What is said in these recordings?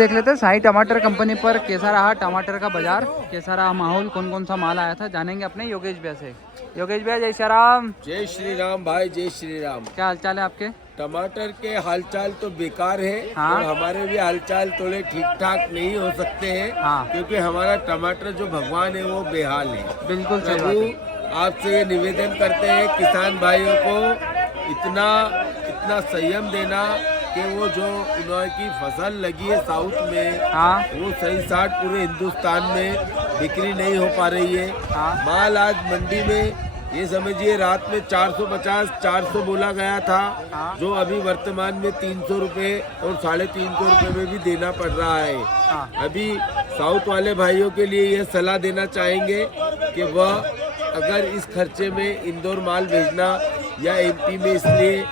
देख लेते हैं साई टमाटर कंपनी पर कैसा रहा टमाटर का बाजार, कैसा रहा माहौल, कौन कौन सा माल आया था, जानेंगे अपने योगेश भैया से। योगेश भैया जय श्री राम। जय श्री राम भाई, जय श्री राम। क्या हालचाल है आपके? टमाटर के हालचाल तो बेकार है। हाँ। और हमारे भी हालचाल थोड़े ठीक ठाक नहीं हो सकते हैं। हाँ। क्योंकि हमारा टमाटर जो भगवान है वो बेहाल है। बिल्कुल सही बात प्रभु है। आपसे ये निवेदन करते हैं किसान भाइयों को इतना संयम देना कि वो जो उनकी फसल लगी है साउथ में, हाँ। वो सही साठ पूरे हिंदुस्तान में बिक्री नहीं हो पा रही है। हाँ। माल आज मंडी में ये समझिए रात में 450-400 बोला गया था। हाँ। जो अभी वर्तमान में 300 रुपये और 350 रुपये में भी देना पड़ रहा है। हाँ। अभी साउथ वाले भाइयों के लिए ये सलाह देना चाहेंगे कि वह अगर इस खर्चे में इंदौर माल भेजना या एमपी में इसलिए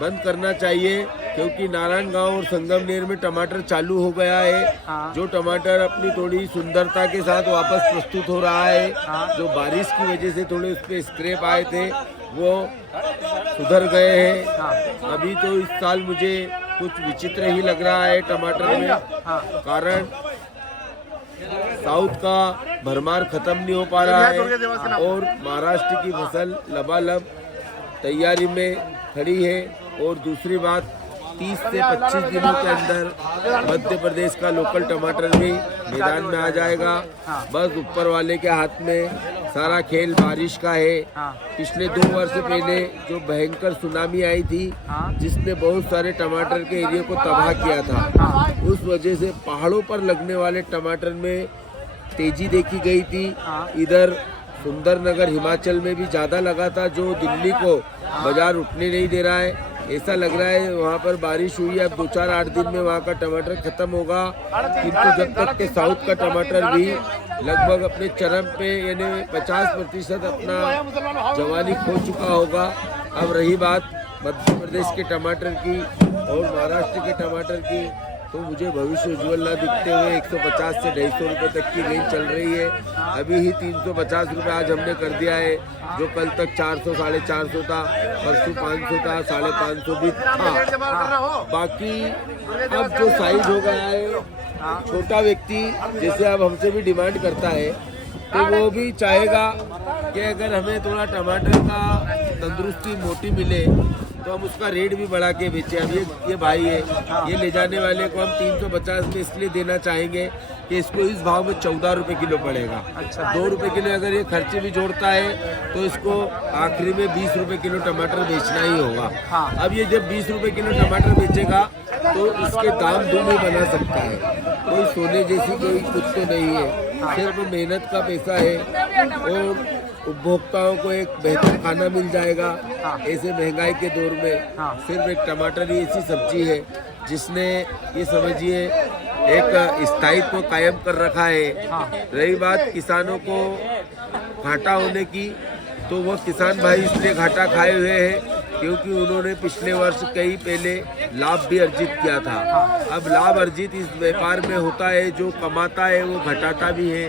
बंद करना चाहिए क्योंकि नारायणगांव और संगमनेर में टमाटर चालू हो गया है। हाँ। जो टमाटर अपनी थोड़ी सुंदरता के साथ वापस प्रस्तुत हो रहा है। हाँ। जो बारिश की वजह से थोड़े उस पे स्क्रैप आए थे वो सुधर गए हैं। हाँ। अभी तो इस साल मुझे कुछ विचित्र ही लग रहा है टमाटर में। हाँ। कारण साउथ का भरमार खत्म नहीं हो पा रहा है और महाराष्ट्र की फसल लबालब तैयारी में खड़ी है। और दूसरी बात 30 से 25 दिनों के अंदर मध्य प्रदेश का लोकल टमाटर भी मैदान में आ जाएगा। बस ऊपर वाले के हाथ में सारा खेल बारिश का है। पिछले 2 वर्ष पहले जो भयंकर सुनामी आई थी जिसने बहुत सारे टमाटर के एरिया को तबाह किया था, उस वजह से पहाड़ों पर लगने वाले टमाटर में तेजी देखी गई थी। इधर सुंदरनगर हिमाचल में भी ज़्यादा लगा था जो दिल्ली को बाजार उठने नहीं दे रहा है। ऐसा लग रहा है वहाँ पर बारिश हुई है, अब 2-4-8 दिन में वहाँ का टमाटर खत्म होगा। किंतु जब तक के साउथ का टमाटर भी लगभग अपने चरम पे यानी 50% अपना जवानी खो चुका होगा। अब रही बात मध्य प्रदेश के टमाटर की और महाराष्ट्र के टमाटर की, तो मुझे भविष्य उज्ज्वल न दिखते हुए 150 से 250 रुपये तक की रेंज चल रही है। अभी ही 350 रुपये आज हमने कर दिया है, जो कल तक 400-450 था, परसों 500 था, 550 भी था। बाकी अब जो साइज हो गया है, छोटा व्यक्ति जैसे अब हमसे भी डिमांड करता है तो वो भी चाहेगा कि अगर हमें थोड़ा टमाटर का तंदुरुस्ती मोटी मिले तो हम उसका रेट भी बढ़ा के बेचें। अब ये भाई है, ये ले जाने वाले को हम 350 में इसलिए देना चाहेंगे कि इसको इस भाव में 14 रुपये किलो पड़ेगा। अच्छा। 2 रुपये किलो अगर ये खर्चे भी जोड़ता है तो इसको आखिरी में 20 रुपये किलो टमाटर बेचना ही होगा। हाँ। अब ये जब 20 रुपये किलो टमाटर बेचेगा तो इसके दाम दोनों बना सकता है। कोई सोने जैसी कोई कुछ तो नहीं है, सिर्फ मेहनत का पैसा है और उपभोक्ताओं को एक बेहतर खाना मिल जाएगा। ऐसे महंगाई के दौर में सिर्फ एक टमाटर ही ऐसी सब्जी है जिसने ये समझिए एक स्थायित्व कायम कर रखा है। रही बात किसानों को घाटा होने की, तो वो किसान भाई इसलिए घाटा खाए हुए हैं क्योंकि उन्होंने पिछले वर्ष कई पहले लाभ भी अर्जित किया था। अब लाभ अर्जित इस व्यापार में होता है, जो कमाता है वो घटाता भी है।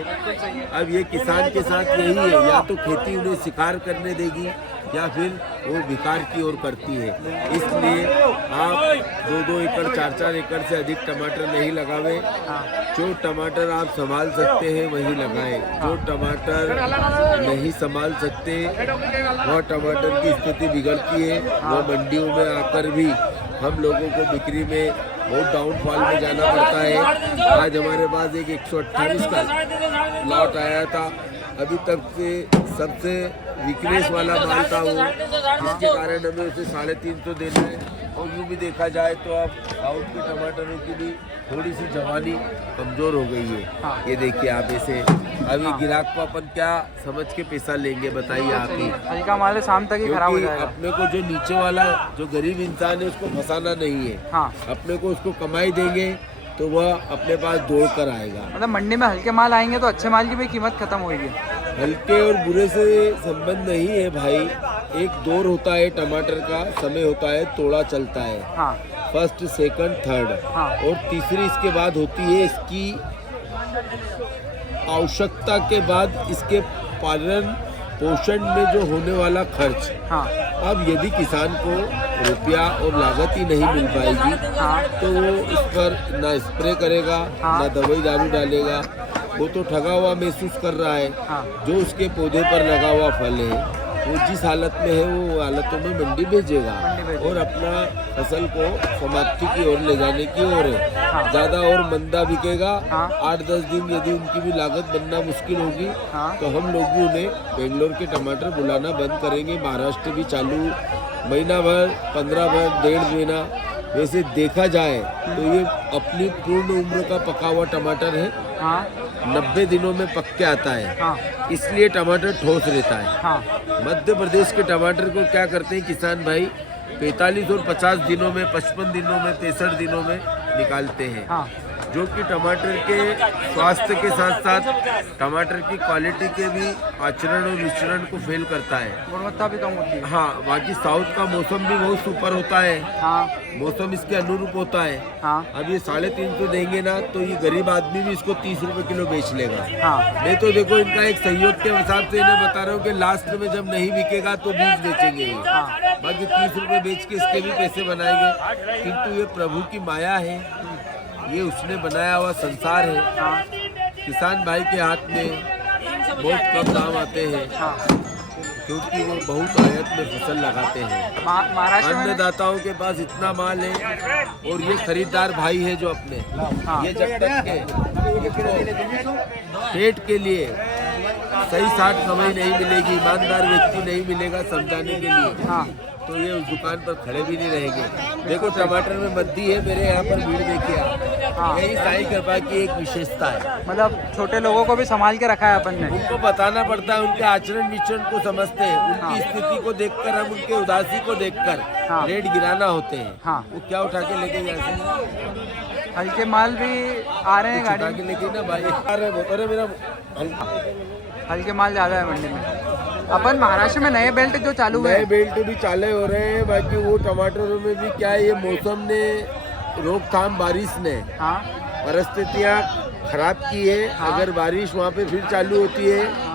अब ये किसान के साथ यही है, या तो खेती उन्हें शिकार करने देगी या फिर वो विकार की ओर करती है। इसलिए आप 2-2 एकड़ 4-4 एकड़ से अधिक टमाटर नहीं लगावे। जो टमाटर आप संभाल सकते हैं वही लगाएं। जो टमाटर नहीं संभाल सकते वह टमाटर की स्थिति बिगड़ती है। वो मंडियों में आकर भी हम लोगों को बिक्री में बहुत डाउनफॉल में जाना पड़ता है। आज हमारे पास एक 128 का लॉट आया था, अभी तक से सबसे वीकनेस वाला माल था वो, जिसके कारण हमें उसे 350 देना है। और यूँ भी देखा जाए तो अब साउथ के टमाटरों की भी थोड़ी सी जवानी कमज़ोर हो गई है। ये देखिए आप ऐसे अभी ग्राहक को अपन क्या समझ के पैसा लेंगे बताइए आप ही। हल्का माल शाम तक ही खराब हो जाएगा। अपने को जो नीचे वाला जो गरीब इंसान है उसको फंसाना नहीं है। हाँ। अपने को उसको कमाई देंगे तो वह अपने पास दौड़ कर आएगा। मतलब मंडी में हल्के माल आएंगे तो अच्छे माल की भी कीमत खत्म होगी। हल्के और बुरे से संबंध नहीं है भाई, एक दौर होता है टमाटर का, समय होता है, तोड़ा चलता है। हाँ। First, second, third. हाँ। और तीसरी इसके बाद होती है इसकी आवश्यकता के बाद इसके पोषण में जो होने वाला खर्च, हाँ अब यदि किसान को रुपया और लागत ही नहीं मिल पाएगी तो वो इस पर ना स्प्रे करेगा ना दवाई दारू डालेगा, वो तो ठगा हुआ महसूस कर रहा है। जो उसके पौधे पर लगा हुआ फल है वो जिस हालत में है वो हालतों में मंडी भेजेगा और अपना फसल को समाप्ति की ओर ले जाने की ओर है। ज्यादा और मंदा बिकेगा। 8-10 दिन यदि उनकी भी लागत बनना मुश्किल होगी तो हम लोग भी उन्हें बेंगलोर के टमाटर बुलाना बंद करेंगे। महाराष्ट्र भी चालू महीना भर, 15 भर, 1.5 महीना। वैसे देखा जाए तो ये अपनी पूर्ण उम्र का पका हुआ टमाटर है। 90 दिनों में पक के आता है, इसलिए टमाटर ठोस रहता है। मध्य प्रदेश के टमाटर को क्या करते हैं किसान भाई, 45 और 50 दिनों में, 55 दिनों में, 63 दिनों में निकालते हैं, जो कि टमाटर के स्वास्थ्य के साथ साथ टमाटर की क्वालिटी के भी आचरण और मिश्रण को फेल करता है, गुणवत्ता भी कम होती है। हाँ, बाकी साउथ का मौसम भी बहुत सुपर होता है। मौसम इसके अनुरूप होता है। अब ये 350 देंगे ना तो ये गरीब आदमी भी इसको 30 रुपए किलो बेच लेगा। मैं तो देखो इनका एक सहयोग के हिसाब से इन्हें बता रहा हूँ कि लास्ट में जब नहीं बिकेगा तो 20 बेचेंगे ये। बाकी 30 रुपए बेच के इसके भी पैसे बनाएंगे। किंतु ये प्रभु की माया है, ये उसने बनाया हुआ संसार है। किसान भाई के हाथ में बहुत कम दाम आते हैं क्योंकि वो बहुत आयत में फसल लगाते हैं। महाराष्ट्र में अन्नदाताओं के पास इतना माल है और ये खरीदार भाई है जो अपने ये जब तक के पेट के लिए सही साठ कमाई नहीं मिलेगी, ईमानदार व्यक्ति नहीं मिलेगा समझाने के लिए, तो ये उस दुकान पर खड़े भी नहीं रहेंगे। देखो टमाटर में मद्दी है, मेरे यहाँ पर भीड़ देखिए आप। यही साईं कृपा की एक विशेषता है। मतलब छोटे लोगों को भी संभाल के रखा है अपन ने। उनको बताना पड़ता है, उनके आचरण विचरण को समझते हैं, उनकी स्थिति को देखकर, हम उनके उदासी को देखकर रेट गिराना होते हैं। वो क्या उठा के लेके जाते, हल्के माल भी आ रहे हैं गाड़ी के लेके ना भाई। अरे मेरा हल्के माल ज्यादा है मंडी में। अपन महाराष्ट्र में नए बेल्ट जो चालू है, नए बेल्ट भी चाले हो रहे हैं। बाकी वो टमाटरों में भी क्या है, ये मौसम ने रोकथाम, बारिश ने परिस्थितियाँ खराब की है। अगर बारिश वहाँ पे फिर चालू होती है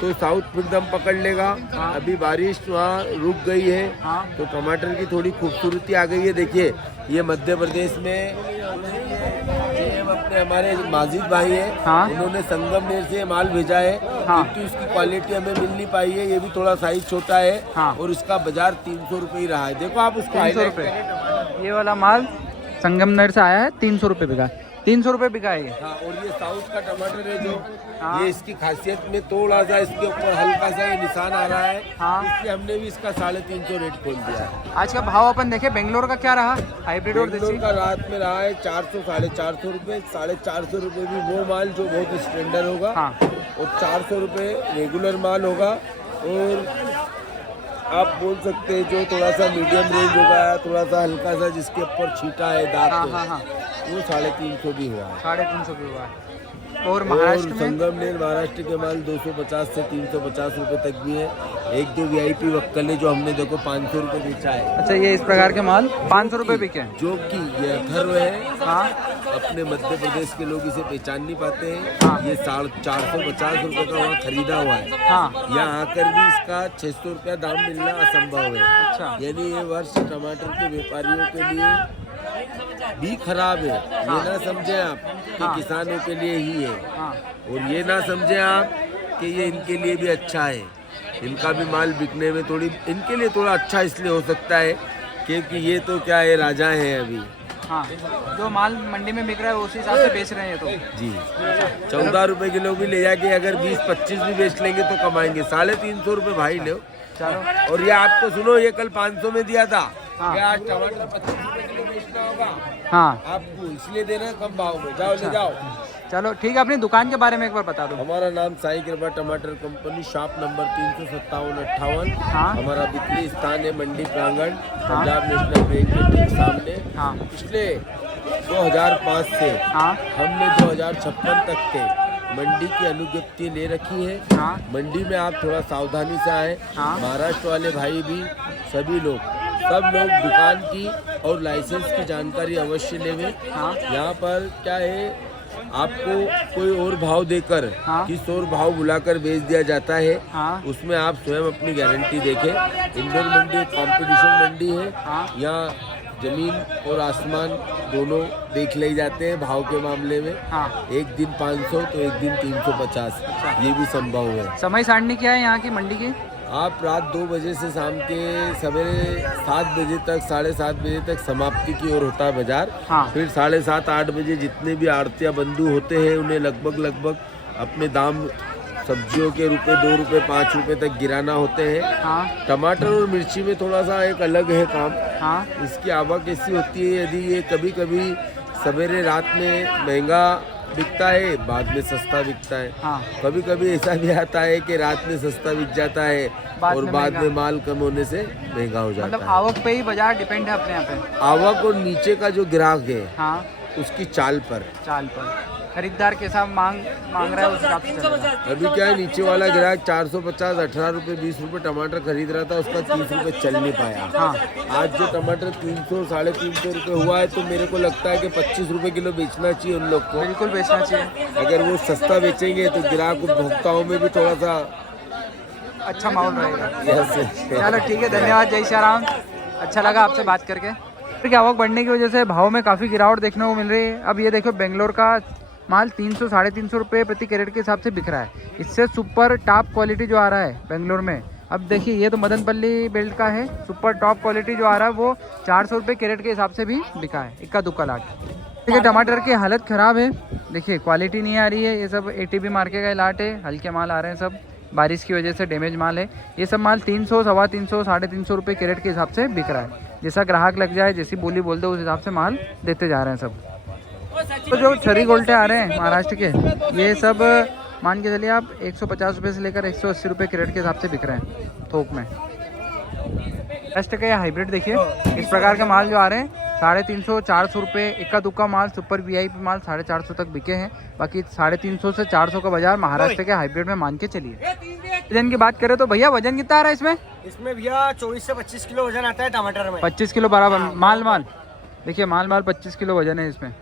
तो साउथ फिर दम पकड़ लेगा। अभी बारिश वहाँ रुक गई है तो टमाटर की थोड़ी खूबसूरती आ गई है। देखिए ये मध्य प्रदेश में अपने हमारे माजिद भाई है, उन्होंने संगमनेर से माल भेजा है, क्योंकि उसकी क्वालिटी हमें मिल नहीं पाई है। ये भी थोड़ा साइज छोटा है और इसका बाजार 300 रुपये ही रहा है। देखो आप उसको 300 रुपये, ये वाला माल संगमनेर से आया है, 300 रुपये बिका, 300 रुपये बिका है ये। और ये साउथ का टमाटर है जो ये इसकी खासियत में थोड़ा सा इसके ऊपर हल्का सा ये निशान आ रहा है, इसलिए हमने भी इसका 350 रेट खोल दिया है। आज का भाव अपन देखे बेंगलोर का क्या रहा, हाइब्रिड और देसी का रात में रहा है 400, 450 रुपये। 450 रुपये भी वो माल जो बहुत स्टैंडर्ड होगा और 400 रुपये रेगुलर माल होगा। और आप बोल सकते हैं जो थोड़ा सा मीडियम रेंज होगा, थोड़ा सा हल्का सा जिसके ऊपर छीटा है दांत, वो 350 भी हुआ है। 350 भी हुआ है। और महाराष्ट्र में संगमनेर महाराष्ट्र के माल 250 से 350 रुपए तक भी है। 1-2 VIP वक्कल है जो हमने देखो 500 रुपए बेचा है। अच्छा, ये इस प्रकार के माल 500 रुपए बिके हैं, जो कि ये अथर्व है। अपने मध्य प्रदेश के लोग इसे पहचान नहीं पाते हैं। ये 450 रुपए का वहाँ खरीदा हुआ है। यहाँ आकर भी इसका 600 रुपया दाम मिलना असंभव है। अच्छा, यानी ये वर्ष टमाटर के व्यापारियों के लिए भी खराब है। ये ना समझे आप कि किसानों के लिए ही है, और ये ना समझे आप कि ये इनके लिए भी अच्छा है। इनका भी माल बिकने में थोड़ी इनके लिए थोड़ा अच्छा इसलिए हो सकता है क्योंकि ये तो क्या है, राजा हैं अभी। जो माल मंडी में बिक रहा है उसी हिसाब से बेच रहे हैं तो जी। 14 रुपए किलो भी ले जाके अगर 20-25 भी बेच लेंगे तो कमाएंगे। 350 रुपए भाई लो। चलो, और ये आपको सुनो, ये कल 500 में दिया था, आज टमाटर 25 रुपए किलो बेचना होगा आपको, इसलिए देना कम भाव में। जाओ ले जाओ। चलो ठीक है, अपनी दुकान के बारे में एक बार बता दो। हमारा नाम साईं कृपा टमाटर कंपनी, शॉप नंबर 357-58। हमारा बिक्री स्थान है मंडी प्रांगण, पंजाब नेशनल बैंक के ठीक सामने। पिछले 2005 से हमने 2056 तक के मंडी की अनुज्ञप्ति ले रखी है। मंडी में आप थोड़ा सावधानी से आए। महाराष्ट्र वाले भाई भी सभी लोग सब लोग दुकान की और लाइसेंस की जानकारी अवश्य लेवे। यहाँ पर क्या है, आपको कोई और भाव देकर हाँ। किस और भाव बुलाकर बेच दिया जाता है, हाँ। उसमें आप स्वयं अपनी गारंटी देखें। इंदौर मंडी कंपटीशन मंडी है, हाँ। यहाँ जमीन और आसमान दोनों देख ले जाते हैं भाव के मामले में। हाँ। एक दिन 500 तो एक दिन 350, ये भी संभव है। समय सारणी क्या है यहाँ की मंडी की? आप रात 2 बजे से शाम के सवेरे 7 बजे तक 7:30 बजे तक समाप्ति की ओर होता है बाजार। हाँ। फिर 7:30 8 बजे जितने भी आड़तिया बंधु होते हैं उन्हें लगभग अपने दाम सब्जियों के रुपए 2 रुपए 5 रुपए तक गिराना होते हैं। हाँ। टमाटर और मिर्ची में थोड़ा सा एक अलग है काम। हाँ। इसकी आवक ऐसी होती है, यदि ये कभी कभी सवेरे रात में महंगा बिकता है, बाद में सस्ता बिकता है। हाँ। कभी कभी ऐसा भी आता है कि रात में सस्ता बिक जाता है और बाद में माल कम होने से महंगा हो जाता मतलब है। आवक पे ही बाजार डिपेंड है अपने यहाँ पे? आवक और नीचे का जो ग्राहक है, हाँ, उसकी चाल पर खरीदार कैसा मांग रहा है उस हिसाब से चलेगा। अभी क्या है, नीचे वाला ग्राहक 450 18 रुपए 20 रुपए टमाटर खरीद रहा था, उसका 30 रुपए चल नहीं पाया। हाँ। आज जो टमाटर 300 350 रुपए हुआ है, तो मेरे को लगता है कि 25 रुपए किलो बेचना चाहिए उन लोग को। बिल्कुल बेचना चाहिए। अगर वो सस्ता बेचेंगे तो ग्राहक उपभोक्ताओं में भी थोड़ा सा अच्छा माहौल रहेगा। यस। चलो ठीक है, धन्यवाद, जय श्री राम। अच्छा लगा आपसे बात करके। फिर आवक बढ़ने की वजह से भाव में काफ़ी गिरावट देखने को मिल रही है। अब ये देखो, बेंगलोर का माल 300 350 रुपये प्रति कैरेट के हिसाब से बिक रहा है। इससे सुपर टॉप क्वालिटी जो आ रहा है बेंगलोर में, अब देखिए ये तो मदनपल्ली बेल्ट का है, सुपर टॉप क्वालिटी जो आ रहा है वो 400 रुपये कैरेट के हिसाब से भी बिका है। इक्का दुक्का लाट। देखिए टमाटर की हालत ख़राब है, देखिए क्वालिटी नहीं आ रही है। ये सब ATB मार्के का लाट है, हल्के माल आ रहे हैं, सब बारिश की वजह से डैमेज माल है। ये सब माल 300 350 350 रुपये कैरेट के हिसाब से बिक रहा है। जैसा ग्राहक लग जाए, जैसी बोली बोल दे, उस हिसाब से माल देते जा रहे हैं सब। तो जो छरी गोल्टे आ रहे हैं महाराष्ट्र के, ये सब मान के चलिए आप 150 रुपये से लेकर 180 रुपये कैरेट के हिसाब से बिक रहे हैं थोक में। महाराष्ट्र का ये हाइब्रिड देखिए, इस प्रकार के माल जो आ रहे हैं 350 400 रुपये। इक्का दुक्का माल सुपर VIP माल 450 तक बिके हैं। बाकी 350 से 400 का बाजार महाराष्ट्र के हाइब्रिड में मान के चलिए। वजन की बात करें तो भैया वजन कितना आ रहा है इसमें? इसमें भैया 24 से 25 किलो वजन आता है टमाटर में। 25 किलो बराबर माल देखिए, माल 25 किलो वजन है इसमें।